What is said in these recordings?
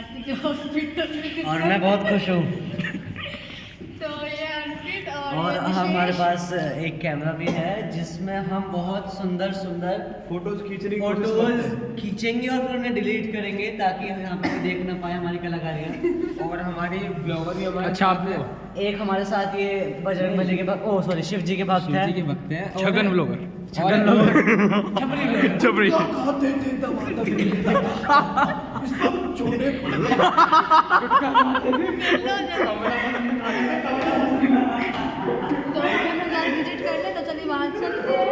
भारती के हॉस्पिटल में। और मैं बहुत खुश हूँ। तो ये अर्पित और ये हमारे विशेष। पास एक कैमरा भी है जिसमें हम बहुत सुंदर सुंदर फोटोज खींचने की फोटोज कोशिश करते हैं। खींचेंगे और फिर उन्हें डिलीट करेंगे ताकि हम यहाँ पे देख ना पाए हमारी कलाकारियाँ। और हमारे ब्लॉगर भी हमारे अच्छा, साथ हैं। एक हमारे साथ ये बजरंग बली के भक्त, ओ सॉरी, शिव जी के भक्त हैं। शिवजी के भक्त हैं। छगन ब्लॉगर। छगन लोग छपरी। तो हम लोग विजिट कर ले तो चलिए वहाँ चलते हैं।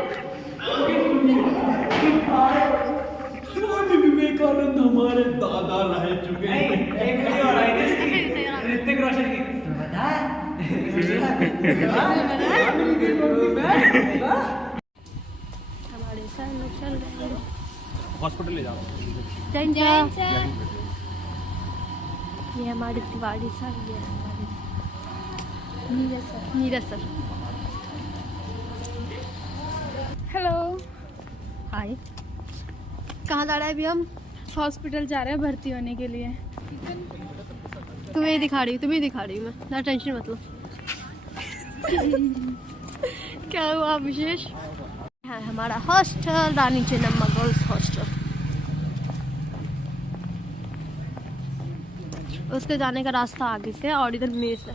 स्वामी विवेकानंद हमारे दादा रह चुके हैं। एक वीडियो और आई थी ऋतिक रोशन की। तो बता हमारे सर लोग चल रहे हैं। हॉस्पिटल ले जाओ। जैन सर। ये हमारे तिवारी सर, ये हमारे नीरज सर। हेलो। हाय। कहाँ जा रहे हैं अभी हम? हॉस्पिटल जा रहे हैं भर्ती होने के लिए। तुम्हें दिखा रही हूँ मैं, ना टेंशन मत लो। क्या हुआ विशेष? है हमारा hostel, Rani Chennamma girls hostel. उसके जाने का रास्ता आगे से और इधर मेस है।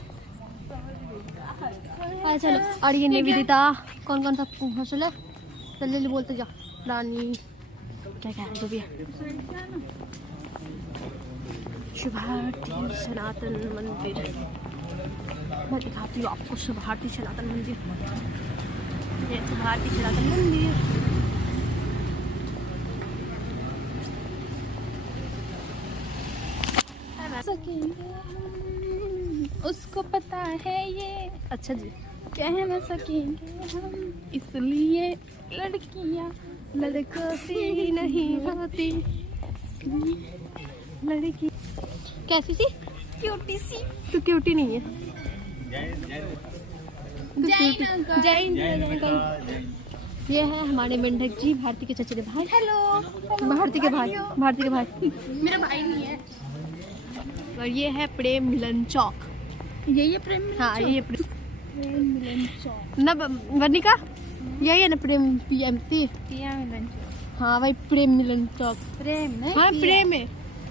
चलो, और ये निवेदिता। कौन कौन सा हॉस्टल है? जल्दी बोलते जा। रानी क्या है जो भी है। शुभारती सनातन मंदिर। मैं दिखाती हूँ आपको शुभारती सनातन मंदिर। ये शुभारती सनातन मंदिर। उसको पता है ये अच्छा जी। कह न सकेंगे हम, इसलिए लड़कियां लड़कों सी नहीं होती लड़की। कैसी सी? क्यूटी सी। तू क्यूटी नहीं है। जैन ये है हमारे मेंढक जी, भारती के चचेरे भाई। हेलो। भारती के भाई। मेरा भाई नहीं है। और ये है प्रेम मिलन चौक। ये प्रेम। हाँ, ये प्रेम मिलन चौक। ना वर्णिका, यही है ना प्रेम PMT? पिया मिलन चौक। हाँ भाई, प्रेम मिलन चौक। प्रेम नहीं। हाँ, प्रेम है।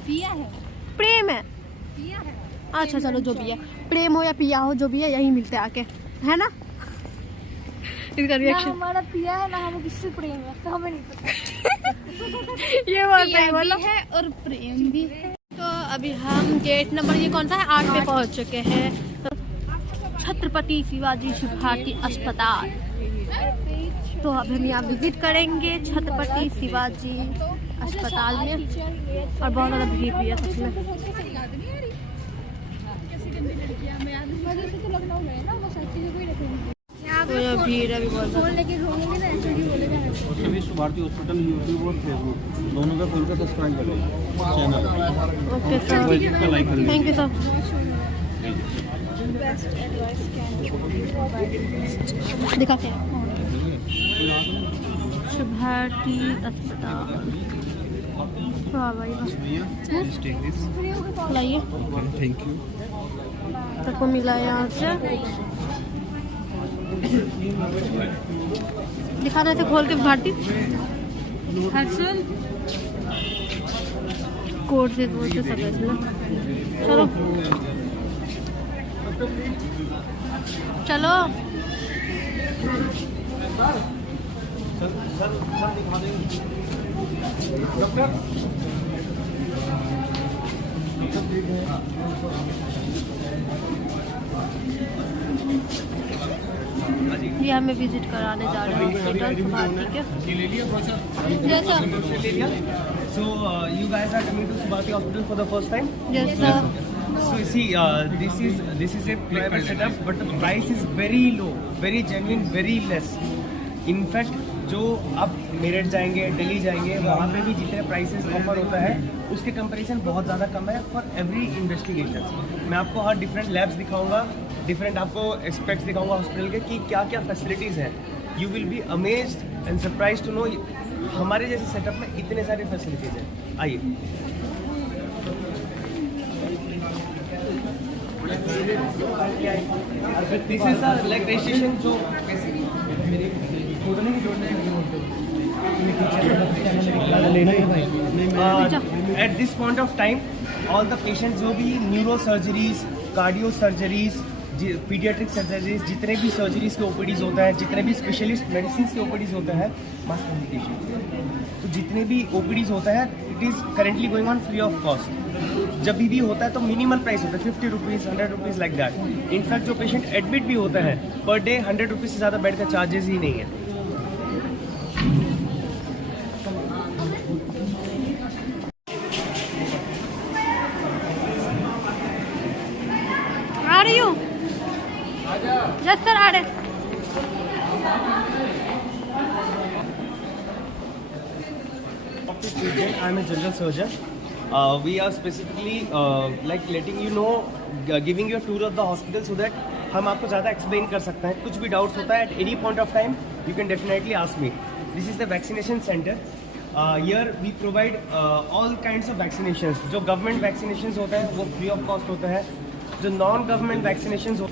पिया है। प्रेम है। पिया है। अच्छा चलो, जो भी है, प्रेम हो या पिया हो, जो भी है, यही मिलते हैं आके, है ना? इसका ना रिएक्शन हमारा पिया है ना हमें किससे प्रेम है, तो हमें नहीं पता। ये बात पिया नहीं बोला। भी है और प्रेम भी है। तो अभी हम गेट नंबर, ये कौन सा है, 8 पे पहुंच चुके हैं। छत्रपति शिवाजी भारती अस्पताल। तो अभी हम यहाँ विजिट करेंगे छत्रपति शिवाजी अस्पताल में। और बहुत ज़्यादा भीड़ भी है सच में। तो ये भीड़ है अभी बहुत ज़्यादा। सभी सुभारती हॉस्पिटल यूट्यूब और फेसबुक दोनों पे खोल कर सब्सक्राइब करें चैनल। ओके सर, लाइक करें। Thank you sir. दिखाते हैं शुभारती अस्पताल। वाह भाई वाह, लाइए। Thank you. सबको मिला है यहाँ से। दिखा रहे थे खोल के भारती कोड से बोलते सब इसमें। चलो चलो। ये हमें विजिट कराने जा रहे हैं हॉस्पिटल भारती के। जैसा So you guys are coming to Subhati Hospital for the first time? जैसा So you see, this is a private setup, but the price is very low, very genuine, very less. In fact, जो आप मेरठ जाएंगे, दिल्ली जाएंगे, वहाँ पे भी जितने prices offer होता है उसके कंपैरिजन बहुत ज़्यादा कम है फॉर एवरी इन्वेस्टिगेशन। मैं आपको हर डिफरेंट लैब्स दिखाऊंगा, डिफरेंट आपको एस्पेक्ट्स दिखाऊंगा हॉस्पिटल के कि क्या क्या फैसिलिटीज़ हैं। You will be amazed and surprise to know हमारे जैसे सेटअप में इतने सारे फैसिलिटीज़ हैं। आइए। This is a like registration जो at this point of time all the patients जो भी neuro surgeries, cardio surgeries, paediatric surgeries, जितने भी सर्जरीज के ओपीडीज होता है, जितने भी स्पेशलिस्ट मेडिसिन के ओपीडीज होता है, मास कम्युनिकेशन, तो जितने भी ओपीडीज होता है it is currently going on free of cost. जब भी होता है तो मिनिमल प्राइस होता है 50 rupees, 100 rupees like that. In fact जो पेशेंट एडमिट भी होता है पर डे 100 रुपीज़ से ज़्यादा बेड का चार्जेस ही नहीं है। आ रही हूँ, जस्ट सर आ रहे। I'm a general surgeon. We are specifically like letting you know, giving you a tour of the hospital so that हम आपको ज़्यादा एक्सप्लेन कर सकते हैं। कुछ भी डाउट्स होता है at any point of time you can definitely ask me. This is the vaccination center. Here we provide all kinds of vaccinations. जो government vaccinations होता है वो free of cost होता है, जो नॉन गवर्नमेंट वैक्सीनेशन हो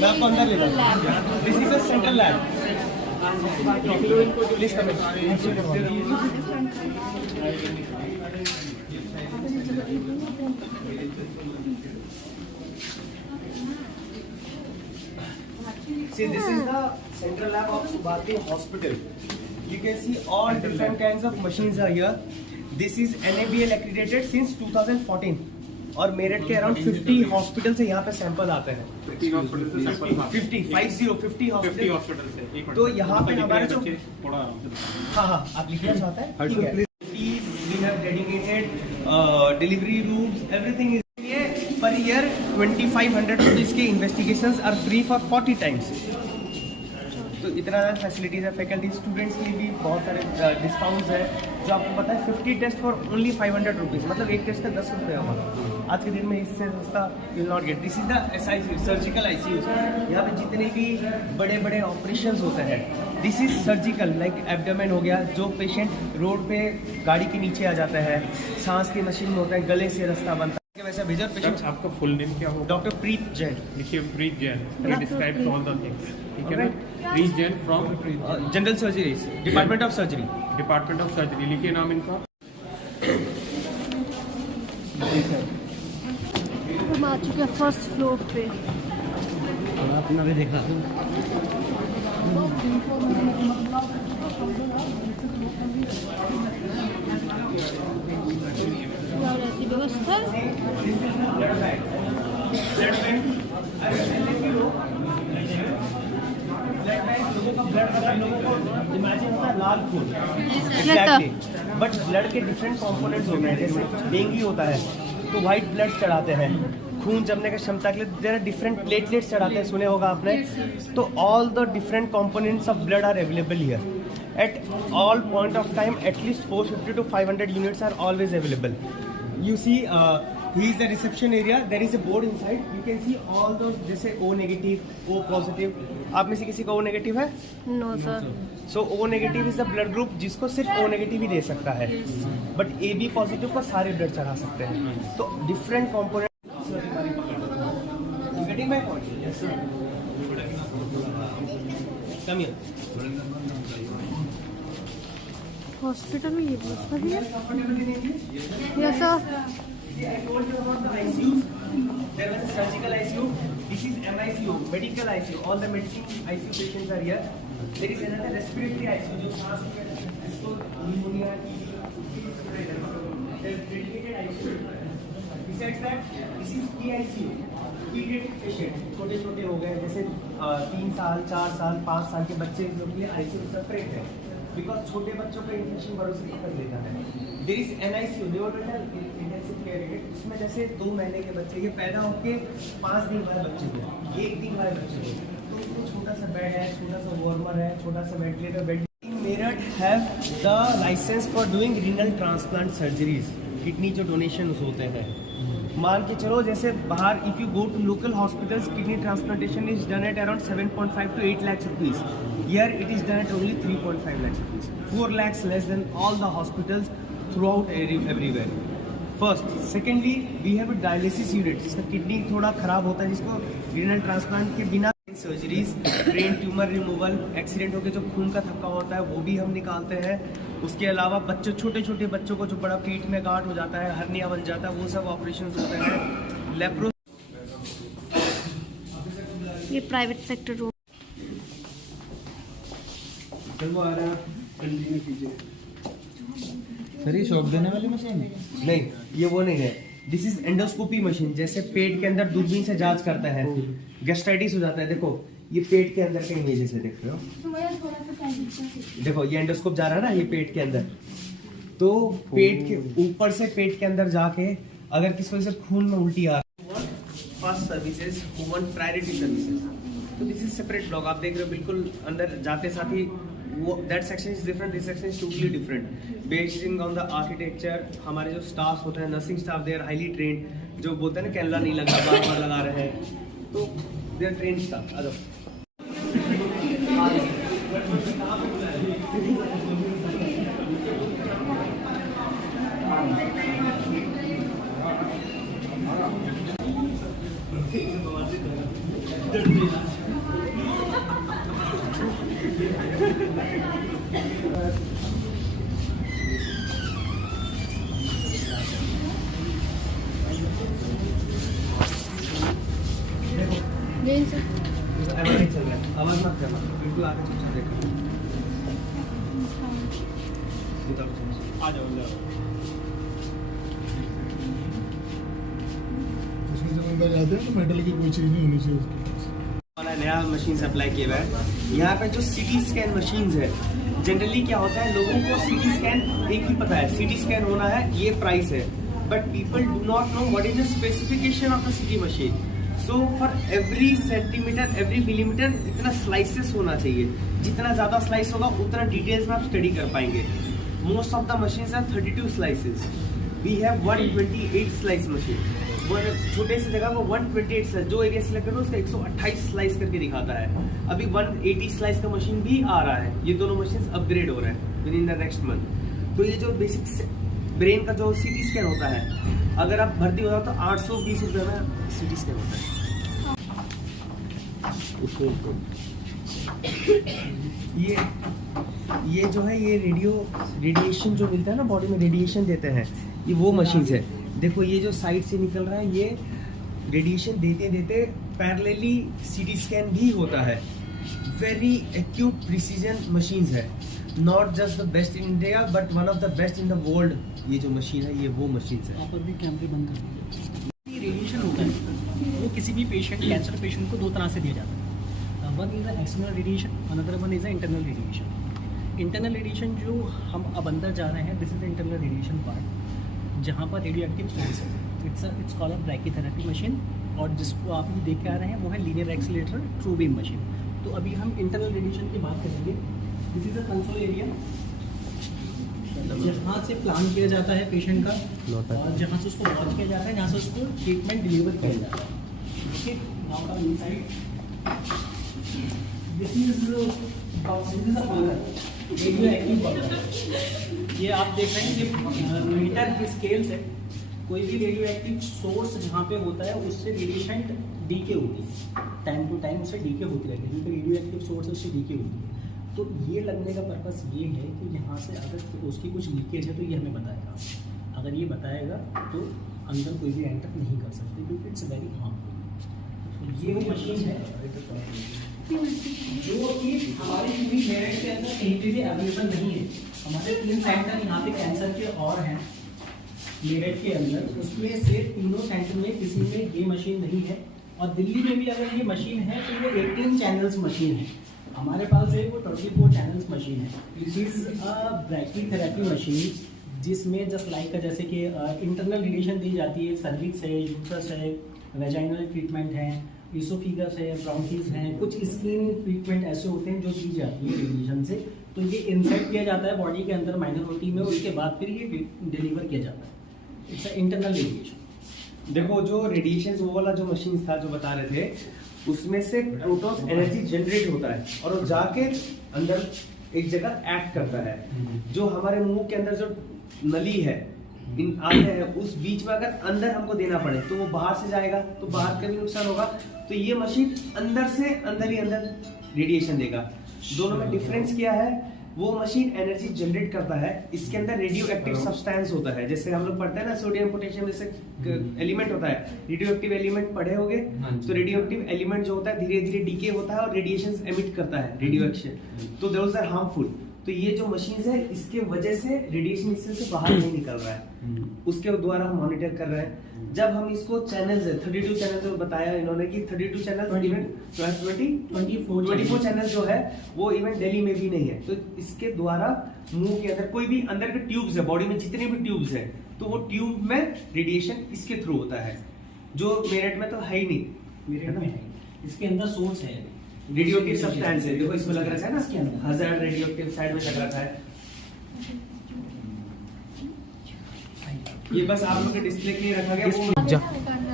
मैं आपको अंदर ले जाऊँ। This is a central lab. Please come See, this is the central lab of Subhati Hospital. You can see all different kinds of machines are here. This is NABL accredited since 2014. और मेरठ के around 50 hospital से यहाँ पे sample आते हैं। 50 hospital से। तो यहाँ पे हमारे जो हाँ आप लिखना चाहते हैं ठीक है। We have dedicated delivery rooms, everything is here. Per year 2500 rupees के investigations are free for 40 times. तो इतना ज़्यादा फैसिलिटीज़ है। फैकल्टी स्टूडेंट्स के लिए भी बहुत सारे डिस्काउंट्स है। जो आपको पता है 50 टेस्ट फॉर ओनली 500 रुपीज़, मतलब एक टेस्ट का 10 रुपये होगा। आज के दिन में इससे सस्ता you not gate. This is the SICU, surgical ICU। यहाँ पे जितने भी बड़े बड़े ऑपरेशंस होते हैं, this is surgical, like abdomen हो गया, जो पेशेंट रोड पे गाड़ी के नीचे आ जाता है, सांस की मशीन होता है, गले से रास्ता बनता है, वैसा भेजा पेशेंट। आपका फुल नेम क्या होगा? डॉक्टर प्रीत जैन। लिखिए Preet Jain. We describe all the things, ठीक है ना? Preet Jain from general surgeries, department of surgery. Department of surgery, लिखिए नाम इनका। हम आ चुके हैं फर्स्ट फ्लोर पे। अपना भी देखा ऐसी व्यवस्था इमेजिन होता है लाल खून, एग्जैक्टली, बट ब्लड के डिफरेंट कंपोनेंट्स होते हैं। जैसे डेंगू होता है तो वाइट ब्लड चढ़ाते हैं, खून जमने की क्षमता के लिए देयर आर डिफरेंट प्लेटलेट्स चढ़ाते हैं, सुने होगा आपने। तो all the different components of blood are available here at all point of time. At least 450 to 500 units are always available. You see, here is the reception area. There is a board inside. You can see all those, जैसे O negative, O positive. आप में से किसी का O negative है? No sir. So O negative is the blood group जिसको सिर्फ O negative ही दे सकता है, but AB positive को सारे ब्लड चढ़ा सकते हैं। तो different components. You getting my point? Yes sir. Come here. Hospital में ये व्यवस्था भी है। Yes sir. I told you about the ICUs. There was a surgical ICU. This is MICU, medical ICU. All the medical ICU patients are here. There is another respiratory ICU, जो सांस की इसको pneumonia की dedicated ICU. Besides that, this is PICU, pediatric patient. छोटे छोटे हो गए, जैसे 3 साल, 4 साल, 5 साल के बच्चे जो के लिए ICU सेपरेट है, बिकॉज छोटे बच्चों का इन्फेक्शन बड़ों से पकड़ लेता है। There is NICU, neonatal intensive care unit. इसमें जैसे 2 महीने के बच्चे, ये पैदा होके 5 दिन बाद बच्चे को, 1 दिन बाद बच्चे को, तो उसमें छोटा सा बेड है, छोटा सा वार्मर है, छोटा सा ventilator bed. Meerut have the licence for doing renal transplant surgeries, kidney जो डोनेशन होते हैं। मान के चलो जैसे बाहर if you go to local hospitals, kidney transplantation is done at around 7.5 to 8 lakhs rupees. Here it is done at only 3.5 lakhs rupees. 4 lakhs less than all the hospitals throughout everywhere. First secondly we have a dialysis unit, जिसका kidney थोड़ा खराब होता है, जिसको renal transplant के बिना surgeries, brain tumour removal, accident होकर जो खून का थक्का होता है वो भी हम निकालते हैं। उसके अलावा बच्चों, छोटे छोटे बच्चों को जो बड़ा पेट में गांठ हो जाता है, हर्निया बन जाता है, वो सब ऑपरेशन होते हैं। लेप्रो ये प्राइवेट सेक्टर रूम। सर ये शॉक देने वाली मशीन है? नहीं, ये वो नहीं है। दिस इज एंडोस्कोपी मशीन, जैसे पेट के अंदर दूरबीन से जांच करता है, गैस्ट्राइटिस हो जाता है। देखो ये पेट के अंदर के इमेजेस है, देख रहे हो, देखो ये एंडोस्कोप जा रहा है ना, ये पेट के अंदर। तो पेट के ऊपर से पेट के अंदर जाके अगर किसी वजह से खून में उल्टी आ first services, who want priority services, तो दिस इज सेपरेट ब्लॉक। आप देख रहे हो बिल्कुल अंदर जाते साथ ही वो that section is different, this section is totally different based on the architecture. हमारे जो स्टाफ होते हैं, nursing staff, they are highly trained. जो बोलते हैं ना कैमरा नहीं लगा, बार बार लगा रहे हैं, तो दे आर ट्रेंड स्टाफ। आ जाओ। आवाज मत करना, बिल्कुल आगे चल देखो। आ जाओ। उसमें जब अंदर जाते हैं तो मेटल की कोई चीज़ नहीं होनी चाहिए उसके वाला नया मशीन अप्लाई किया हुआ है। यहाँ पे जो सीटी स्कैन मशीन्स है, जनरली क्या होता है, लोगों को सीटी स्कैन एक ही पता है, सीटी स्कैन होना है, ये प्राइस है, but people do not know what is the specification of the CT machine. So for every centimetre, every millimetre इतना स्लाइसेस होना चाहिए। जितना ज्यादा स्लाइस होगा उतना डिटेल्स में आप स्टडी कर पाएंगे। Most of the machines are 32 slices, we have 128 slice machine. वो छोटे से जगह वो 128 स्लाइस, जो एरिया सिलेक्ट करो उसका 128 स्लाइस करके दिखाता है। अभी 180 स्लाइस का मशीन भी आ रहा है। ये दोनों मशीन अपग्रेड हो रहे हैं with in the next month. तो ये जो बेसिक ब्रेन का जो सीटी स्कैन होता है, अगर आप भर्ती हो जाओ तो 820 रुपये में सीटी स्कैन होता है। ये जो है, ये रेडिएशन जो मिलता है ना बॉडी में, रेडिएशन देते हैं, ये वो मशीन्स है। देखो ये जो साइड से निकल रहा है, ये रेडिएशन देते देते पैरेलली सीटी स्कैन भी होता है। वेरी एक्यूट प्रिसीजन मशीन्स है, not just the best in India but one of the best in the world. ये जो मशीन है, ये वो मशीन है। आप अभी कैमरे बंद कर दीजिए। रेडिएशन होता है वो किसी भी पेशेंट, कैंसर पेशेंट को दो तरह से दिया जाता है। One is the external radiation, another one is the internal radiation. Internal radiation जो हम अब अंदर जा रहे हैं, this is the internal radiation part, जहाँ पर रेडियो एक्टिव सोर्स है। It's called a brachytherapy machine, और जिसको आप ये देख के आ रहे हैं वो है linear accelerator true beam machine. तो अभी हम इंटरनल रेडिएशन की बात करेंगे। This is the console area, जहाँ से प्लान किया जाता है पेशेंट का, और जहाँ से उसको वॉच किया जाता है, जहाँ से उसको ट्रीटमेंट डिलीवर किया जाता है। Okay, now come inside. This is a burger, radio active burger. ये आप देख रहे हैं, ये मीटर की स्केल से कोई भी रेडियो एक्टिव सोर्स जहाँ पे होता है उससे रेडिएशन डीके होती है, टाइम टू टाइम उससे डीके होती रहती है, क्योंकि रेडियो एक्टिव सोर्स है उससे डीके होती है। तो ये लगने का पर्पस ये है कि यहाँ से अगर उसकी कुछ लीकेज है तो ये हमें बताएगा। अगर ये बताएगा तो अंदर कोई भी एंटर नहीं कर सकते, क्योंकि इट्स वेरी हार्मफुल। ये वो मशीन है जो कि हमारी पूरी मेरठ के अंदर कहीं पे भी अवेलेबल नहीं है। हमारे 3 सेंटर यहाँ पे कैंसर के और हैं मेरठ के अंदर, उसमें से तीनों सेंटर में किसी में ये मशीन नहीं है। और दिल्ली में भी अगर ये मशीन है तो वो 18 चैनल्स मशीन है। हमारे पास जो है वो 24 चैनल्स मशीन है। This is a brachytherapy machine, जिसमें जस्ट लाइक जैसे कि इंटरनल रेडिएशन दी जाती है, सर्विक्स है, यूट्रस है, वेजाइनल ट्रीटमेंट है, इसोफिगस है, ब्राउंकीज हैं, कुछ स्किन ट्रीटमेंट ऐसे होते हैं जो दी जाती है रेडिएशन से। तो ये इंसर्ट किया जाता है बॉडी के अंदर माइनॉरिटी में, उसके बाद फिर ये डिलीवर किया जाता है। It's internal radiation. देखो जो रेडिएशन वो वाला जो मशीन था जो बता रहे थे, उसमें से प्रोटॉन्स एनर्जी जनरेट होता है और वो जाके अंदर एक जगह एक्ट करता है। जो हमारे मुंह के अंदर जो नली है, इन आते हैं, उस बीच में अगर अंदर हमको देना पड़े तो वो बाहर से जाएगा, तो बाहर का भी नुकसान होगा। तो ये मशीन अंदर से अंदर ही अंदर रेडिएशन देगा। दोनों में डिफरेंस क्या है? वो मशीन एनर्जी जनरेट करता है, इसके अंदर रेडियो एक्टिव सब्सटेंस होता है, जैसे हम लोग पढ़ते हैं ना सोडियम पोटेशियम जैसे एलिमेंट होता है, रेडियो एक्टिव एलिमेंट पढ़े होंगे। तो रेडियो एक्टिव एलिमेंट जो होता है धीरे धीरे डीके होता है और रेडिएशन एमिट करता है, रेडियो एक्शन, तो दोज आर हार्मफुल। तो ये जो मशीन है इसके वजह से रेडिएशन इससे से बाहर नहीं निकल रहा है, उसके द्वारा हम मॉनिटर कर रहे हैं। जब हम इसको चैनल्स है 32 चैनल जो बताया इन्होंने कि 32 चैनल इवन 24 चैनल जो है वो इवन दिल्ली में भी नहीं है। तो इसके द्वारा मुंह के अंदर कोई भी अंदर के ट्यूब्स है, बॉडी में जितने भी ट्यूब्स है, तो वो ट्यूब में रेडिएशन इसके थ्रू होता है, जो मेरठ में तो है ही नहीं। मेरठ में है, इसके अंदर सोर्स है, रेडियो एक्टिव सब्सटेंस है, देखो इसमें लग रखा है ना, इसके अंदर हजार्ड रेडियो एक्टिव साइड में लग रखा है। ये बस आप लोग के डिस्प्ले के लिए रखा गया।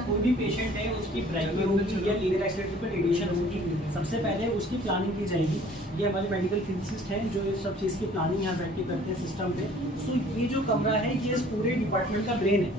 कोई भी पेशेंट है उसकी ब्राइकिंग होगी या लीनियर एक्सीलरेटर पर रेडिएशन होगी, सबसे पहले उसकी प्लानिंग की जाएगी। ये हमारे मेडिकल फिजिसिस्ट हैं जो इस सब चीज़ की प्लानिंग यहाँ बैठ के करते हैं सिस्टम पे। सो ये जो कमरा है ये इस पूरे डिपार्टमेंट का ब्रेन है।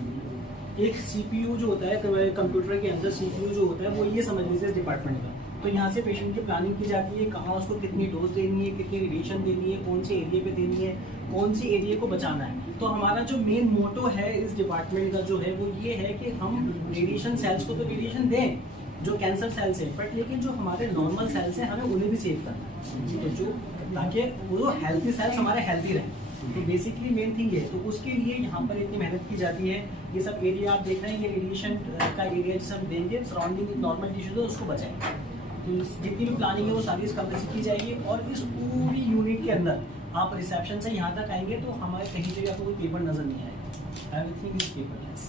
एक CPU जो होता है कंप्यूटर के अंदर, CPU जो होता है वो ये समझ लीजिए इस डिपार्टमेंट का। तो यहाँ से पेशेंट की प्लानिंग की जाती है, कहाँ उसको कितनी डोज देनी है, कितनी रेडिएशन देनी है, कौन से एरिया पे देनी है, कौन सी एरिया को बचाना है। तो हमारा जो मेन मोटो है इस डिपार्टमेंट का जो है वो ये है कि हम रेडिएशन सेल्स को तो रेडिएशन दें जो कैंसर सेल्स है, बट लेकिन जो हमारे नॉर्मल सेल्स हैं हमें उन्हें भी सेव करना है, तो जो ताकि वो हेल्थी सेल्स हमारे हेल्थी रहें। तो बेसिकली मेन थिंग है, तो उसके लिए यहाँ पर इतनी मेहनत की जाती है। ये सब एरिया आप देख रहे हैं, ये रेडिएशन का एरिया सब देंगे, सराउंडिंग नॉर्मल टिश्यूज है उसको बचाएंगे। तो जितनी भी प्लानिंग है वो सारी इस कमरे से की जाएगी। और इस पूरी यूनिट के अंदर आप रिसेप्शन से यहाँ तक आएंगे तो हमारे कहीं जगह आपको कोई पेपर नजर नहीं आएगा, एवरीथिंग इज पेपरलेस।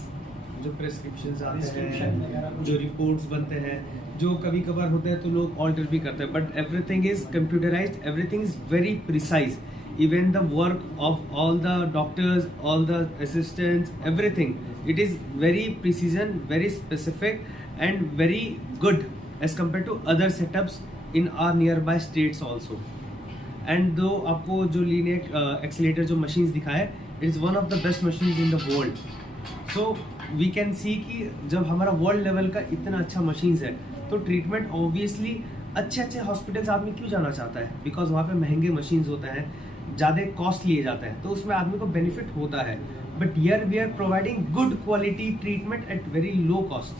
जो प्रेस्क्रिप्शंस आते हैं, जो रिपोर्ट्स बनते हैं, जो कभी कभार होते हैं तो लोग ऑल्टर भी करते हैं, but everything is computerised, everything is very precise. Even the work of all the doctors, all the assistants, everything, it is very precision, very specific and very good as compared to other setups in our nearby states also. And though आपको जो linear accelerator जो machines दिखाए, it is one of the best machines in the world. So we can see कि जब हमारा world level का इतना अच्छा machines है, तो treatment obviously अच्छे हॉस्पिटल्स आदमी क्यों जाना चाहता है? बिकॉज वहाँ पे महंगे मशीन्स होते हैं, ज़्यादा कॉस्ट लिए जाते हैं, तो उसमें आदमी को बेनिफिट होता है। But here we are providing good quality treatment at very low cost.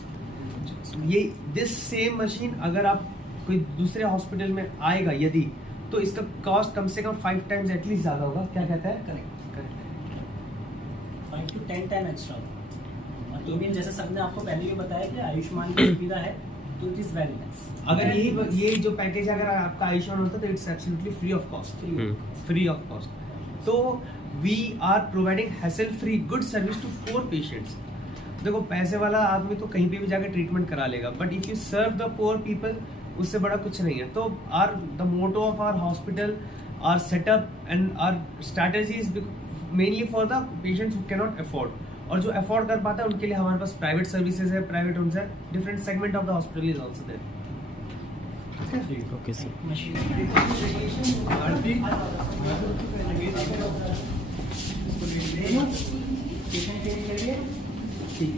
ये दिस सेम मशीन अगर आप कोई दूसरे हॉस्पिटल में आएगा यदि, तो इसका कॉस्ट कम से कम 5 times एटलीस्ट ज़्यादा होगा। क्या कहता है? Correct 5 to 10 time extra. और इवन जैसे सब ने आपको पहले भी बताया कि आयुष्मान की सुविधा है, तो इट इज़ वेरी नाइस। अगर ये जो पैकेज अगर आपका आयुष्मान होता तो it's absolutely free of cost, free of cost. तो we are providing hassle free good service to 4 patients. देखो पैसे वाला आदमी तो कहीं पे भी जाकर ट्रीटमेंट करा लेगा, but if you serve the poor people, उससे बड़ा कुछ नहीं है। तो are the motto of our hospital, our setup and our strategy is mainly for the patients who can not afford, और जो अफोर्ड कर पाता है उनके लिए हमारे पास प्राइवेट सर्विसेज है, प्राइवेट रूम्स है, different segment of the hospital is also there. Okay sir.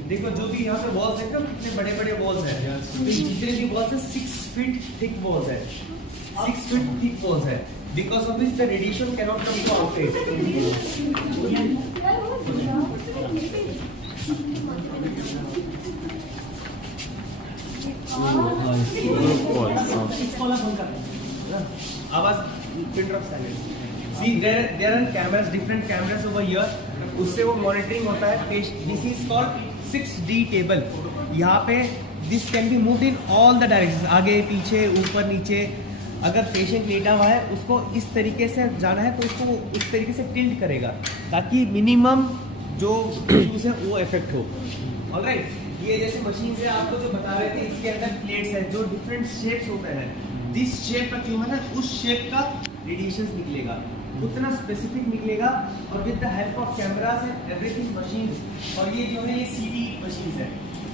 देखो जो भी यहाँ पे वॉल्स है ना, कितने बड़े बड़े वॉल्स है, जितने भी वॉल्स है 6 feet थिक वॉल्स है, 6 feet थिक वॉल्स है, because of this the radiation can not come to outside. आवाज pin drop silence. See there are cameras, different cameras over here, उससे वो मॉनिटरिंग होता है। This is called 6D table. यहाँ पे this can be moved in all the direction, आगे पीछे ऊपर नीचे। अगर पेशेंट लेटा हुआ है उसको इस तरीके से जाना है तो उसको इस तरीके से टिल्ट करेगा ताकि मिनिमम जो टिश्यूज है वो इफेक्ट हो। ऑलराइट, ये जैसे मशीन से आपको जो बता रहे थे, इसके अंदर प्लेट्स है जो डिफरेंट शेप्स होते हैं। जिस शेप का ट्यूमर है उस शेप का रेडिएशन निकलेगा, उतना स्पेसिफिक निकलेगा, और with the help of cameras and everything machine. और ये जो है ये सीडी मशीन है,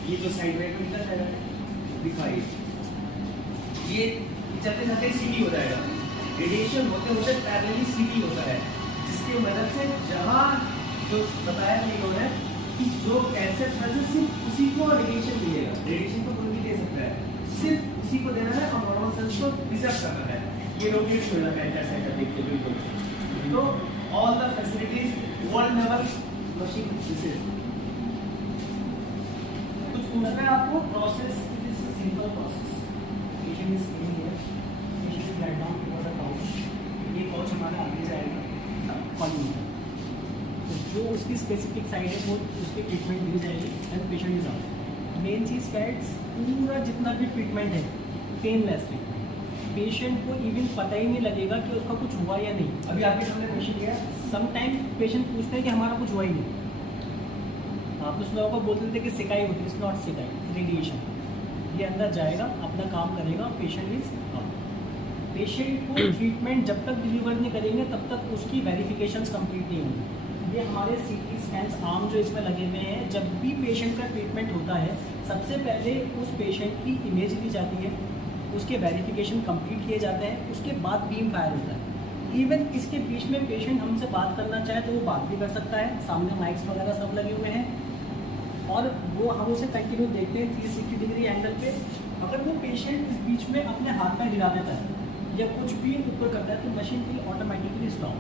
ये जो साइड में इधर है दिखाइए, ये चलते चलते सीडी हो जाएगा। रेडिएशन होते होते पैरेलली सीडी होता है, जिसकी मदद से जहाँ जो बताया कि है कि जो कैंसर सर्जन सिर्फ उसी को रेडिएशन दिएगा, रेडिएशन तो कोई भी दे सकता है, सिर्फ उसी को देना है और नॉर्मल सेल्स को प्रिजर्व करना है। ये रोटेट हो जाता है कैंसर का देख के बिल्कुल। तो all the facilities world level machine this is. कुछ पूछना है आपको? Process it is a simple process. Patient is in here, patient is laid down over the couch. ये काउच हमारा आगे जाएगा कॉलिंग, तो जो उसकी स्पेसिफिक साइड है वो उसकी ट्रीटमेंट दी जाएगी and patient is out. Main cheese fats पूरा जितना भी ट्रीटमेंट है पेनलेस ट्रीटमेंट, पेशेंट को इवन पता ही नहीं लगेगा कि उसका कुछ हुआ या नहीं। अभी आपके सामने पेशेंट गया, समटाइम पेशेंट पूछते हैं कि हमारा कुछ हुआ ही नहीं, आप उस लोगों को बोलते थे कि सिकाई होती है, इट्स नॉट सिकाई, रेडिएशन। ये अंदर जाएगा, अपना काम करेगा, पेशेंट इज आउट। पेशेंट को ट्रीटमेंट जब तक डिलीवर नहीं करेंगे तब तक उसकी वेरिफिकेशंस कंप्लीट नहीं होंगी। ये हमारे सीटी स्कैन्स आर्म जो इसमें लगे हुए हैं, जब भी पेशेंट का ट्रीटमेंट होता है सबसे पहले उस पेशेंट की इमेज ली जाती है, उसके वेरिफिकेशन कंप्लीट किए जाते हैं, उसके बाद बीम फायर होता है। इवन इसके बीच में पेशेंट हमसे बात करना चाहे तो वो बात भी कर सकता है, सामने माइक्स वगैरह सब लगे हुए हैं और वो हम उसे कंटिन्यू देखते हैं 360 डिग्री एंगल पे। अगर वो पेशेंट इस बीच में अपने हाथ में हिला देता है या कुछ भी ऊपर करता है तो मशीन भी ऑटोमेटिकली स्टॉप।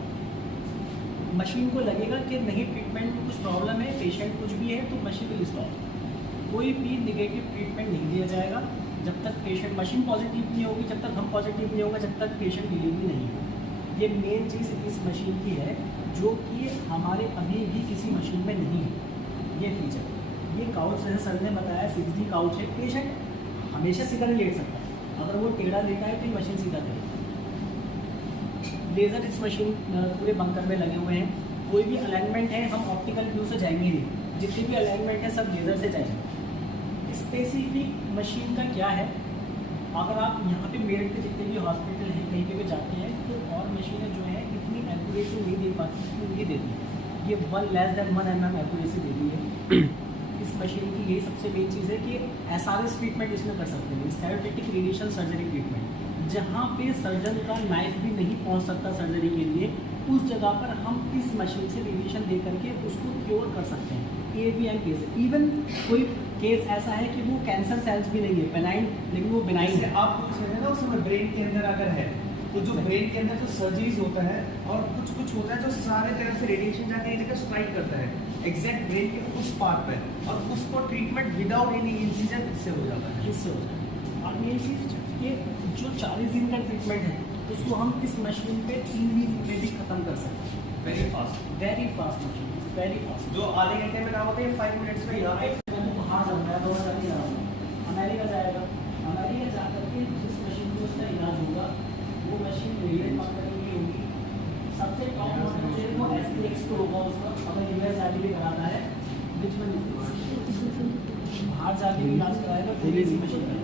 मशीन को लगेगा कि नहीं ट्रीटमेंट में कुछ प्रॉब्लम है, पेशेंट कुछ भी है, तो मशीन विल स्टॉप। कोई भी नेगेटिव ट्रीटमेंट नहीं दिया जाएगा जब तक पेशेंट मशीन पॉजिटिव नहीं होगी, जब तक हम पॉजिटिव नहीं होगा, जब तक पेशेंट डिलीवरी नहीं होगी। ये मेन चीज़ इस मशीन की है जो कि हमारे अभी भी किसी मशीन में नहीं है। ये फीचर, ये काउच जैसे सर ने बताया 6D काउच है, पेशेंट हमेशा सीधा नहीं लेट सकता, अगर वो टेढ़ा लेटा है तो ये मशीन सीधा करेगी। लेज़र इस मशीन पूरे बंकर में लगे हुए हैं, कोई भी अलाइनमेंट है हम ऑप्टिकल व्यू से जाएंगे नहीं, जितनी भी अलाइनमेंट है सब लेज़र से जाएंगे। स्पेसिफिक मशीन का क्या है, अगर आप यहाँ पे मेरठ के जितने भी हॉस्पिटल हैं कहीं पे भी जाते हैं तो और मशीनें जो है इतनी एक्यूरेसी नहीं दे पाती, नहीं देती, ये 1 mm एक्यूरेसी देती है। इस मशीन की यही सबसे मेन चीज़ है कि SRS ट्रीटमेंट इसमें कर सकते हैं, स्टेरियोटैक्टिक रेडिएशन सर्जरी ट्रीटमेंट, जहाँ पे सर्जन का नाइफ भी नहीं पहुँच सकता सर्जरी के लिए, उस जगह पर हम इस मशीन से रेडिएशन दे करके उसको क्योर कर सकते हैं। AVM केस, इवन कोई केस ऐसा है कि वो कैंसर सेल्स भी नहीं है, बेनाइन, लेकिन वो बेनाइन है। आप कुछ समझे ना, उसमें ब्रेन के अंदर अगर है तो जो ब्रेन के अंदर जो सर्जरीज होता है और कुछ कुछ होता है जो सारे तरफ से रेडिएशन जाके एक जगह स्ट्राइक करता है एग्जैक्ट ब्रेन के उस पार्ट पर, और उसको ट्रीटमेंट विदाउट एनी इंसिजन इससे हो जाता है, इससे हो जाता है। और मेन चीज़ ये जो 40 दिन का ट्रीटमेंट है उसको हम इस मशीन पे 3 दिन में भी खत्म कर सकते हैं। Very fast machine, very fast. जो आधे घंटे में काम होता है 5 मिनट्स में यहाँ पे बाहर जाता है, दोनों जाके जा रहा हूँ, अमेरिका जाएगा, अमेरिका जा करके जिस मशीन में उसका इलाज होगा वो मशीन रेडिएट मार्केटिंग की होगी, सबसे टॉप मॉडल जो है वो SPX Pro होगा उसका, अगर US जाके भी कराना है, विच में बाहर जाके भी इलाज कराएगा तो इसी मशीन का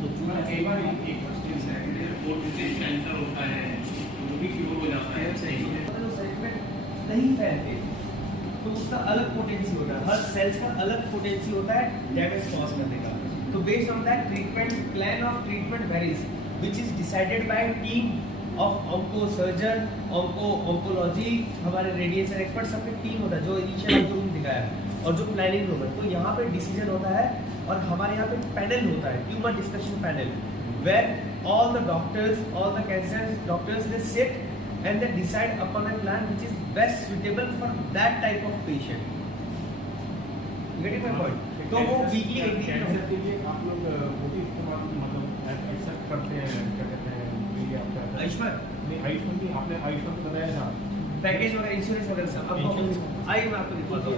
तो जो कई बार एक क्वेश्चन है कि रिपोर्ट से कैंसर होता है वो भी क्योर हो जाता है, सही है, तो सेगमेंट नहीं फैलते तो उसका अलग पोटेंसी होता है, हर सेल्स का अलग पोटेंसी होता है डैमेज कॉज करने का। तो based on that treatment plan of treatment varies which is decided by team of onco surgeon, oncology, हमारे रेडिएशन एक्सपर्ट, सबके टीम होता है जो इनिशियल रूम दिखाया और जो प्लानिंग रूम है, तो यहाँ पे डिसीजन होता है और हमारे यहाँ पे पैनल होता है, tumour discussion panel, where all the doctors, all the cancer doctors they sit and they decide upon a plan which is best suitable for that type of patient. Getting my point? तो वो weekly एक दिन cancer के लिए आप लोग वो भी इस्तेमाल मतलब एक्सेप्ट करते हैं, क्या कहते हैं ये आपका आयुष्मान नहीं, आयुष्मान भी आपने आयुष्मान को बताया था, पैकेज वगैरह इंश्योरेंस वगैरह सब आपको आइए मैं आपको दिखाता हूँ।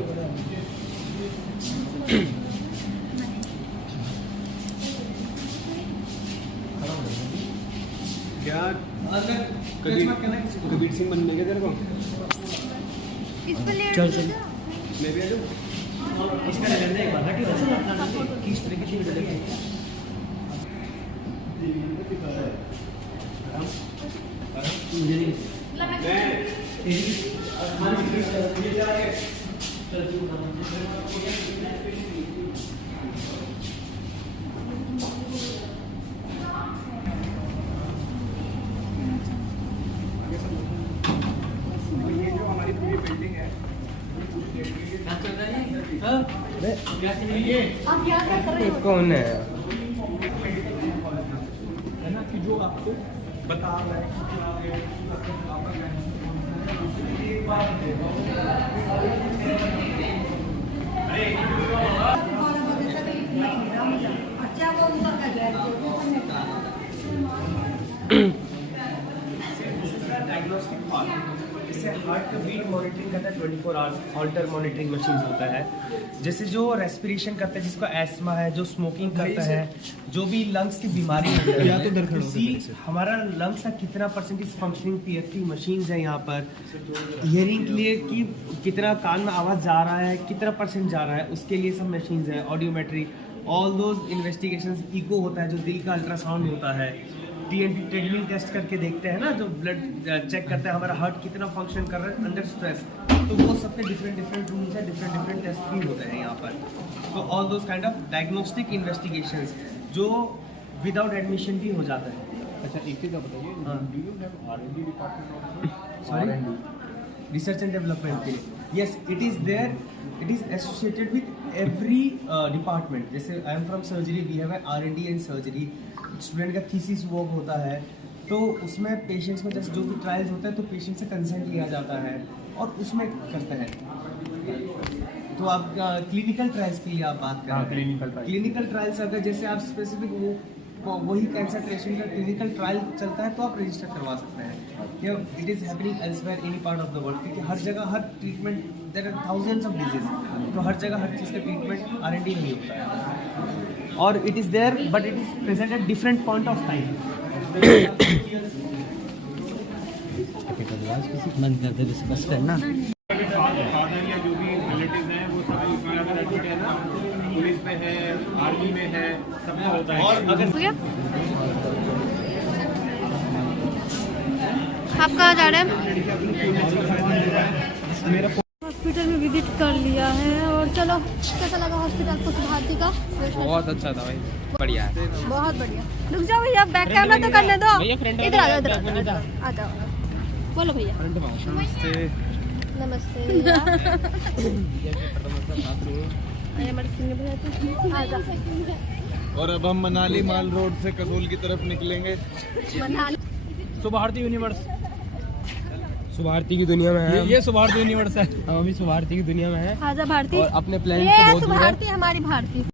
क्या कबीर कबीर सिंह बनने के तेरे को इस पे ले चल चल मैं भी आ जाऊँ। इसका लगता है एक बार हटी हो किस तरीके से चलेगी ये जो हमारी पूरी बिल्डिंग है चल रहा है आप यहाँ क्या कर रहे हो? कौन है? है ना कि जो आपको बता रहा है इससे हार्ट का बीट मॉनिटरिंग करता है 24 आवर्स, ऑल्टर मॉनिटरिंग मशीन होता है। जैसे जो रेस्पिरेशन करता है, जिसको एस्मा है, जो स्मोकिंग करता है, जो भी लंग्स की बीमारी है, तो उसी हमारा लंग्स का कितना परसेंटेज फंक्शनिंग PFT मशीन्स है यहाँ पर, हियरिंग के लिए कि कितना कान में आवाज़ जा रहा है, कितना परसेंट जा रहा है, उसके लिए सब मशीन्स है। Audiometry, all those investigations, eco होता है जो दिल का अल्ट्रासाउंड होता है, TNT ट्रेडमिल टेस्ट करके देखते हैं ना, जो ब्लड चेक करते हैं हमारा हार्ट कितना फंक्शन कर रहा है अंडर स्ट्रेस, तो वो सबके डिफरेंट रूम्स है, डिफरेंट टेस्ट भी होते हैं यहाँ पर। तो all those kind of diagnostic investigations जो विदाउट एडमिशन भी हो जाता है। अच्छा एक चीज़ आप बताइए, हाँ। Do you have R&D department? Sorry, research and development के लिए yes, it is there, it is associated with every department. जैसे I am from surgery, we have R&D and surgery. Student का थीसिस वर्क होता है, तो उसमें patients में जैसे जो भी ट्रायल्स होता है तो पेशेंट से कंसेंट लिया जाता है और उसमें करते हैं। तो आप क्लिनिकल ट्रायल्स की आप बात कर रहे हैं। क्लिनिकल ट्रायल्स अगर जैसे आप स्पेसिफिक वही कंसंट्रेशन का क्लिनिकल ट्रायल चलता है तो आप रजिस्टर करवा सकते हैं। It is happening elsewhere any part of the world, क्योंकि हर जगह हर treatment, there are thousands of disease, तो हर जगह हर चीज़ का ट्रीटमेंट R&D नहीं होता है। और it is there but it is present at different point of time. Discuss करना। फादर या जो भी रिलेटिव हैं वो सभी इसमें अगर एडमिट है ना, पुलिस में है, आर्मी में है, सबका होता है। और अगर हो गया? आप कहाँ जा रहे हैं? हॉस्पिटल में विजिट कर लिया है और चलो, कैसा लगा हॉस्पिटल को भारती का? बहुत अच्छा था भाई, बढ़िया है। बहुत बढ़िया। रुक जाओ भैया, बैक कैमरा तो करने दो। इधर आ जाओ, इधर आ जाओ। बोलो भैया। नमस्ते। नमस्ते। आ जाओ। और अब हम मनाली माल रोड से कसोल की तरफ निकलेंगे। सुभारती यूनिवर्स, सुभारती की दुनिया में है। ये सुभारती यूनिवर्स है, हम अभी सुभारती की दुनिया में है। आजा भारती। और अपने प्लान ये से बहुत दूर है। भारती, हमारी भारती।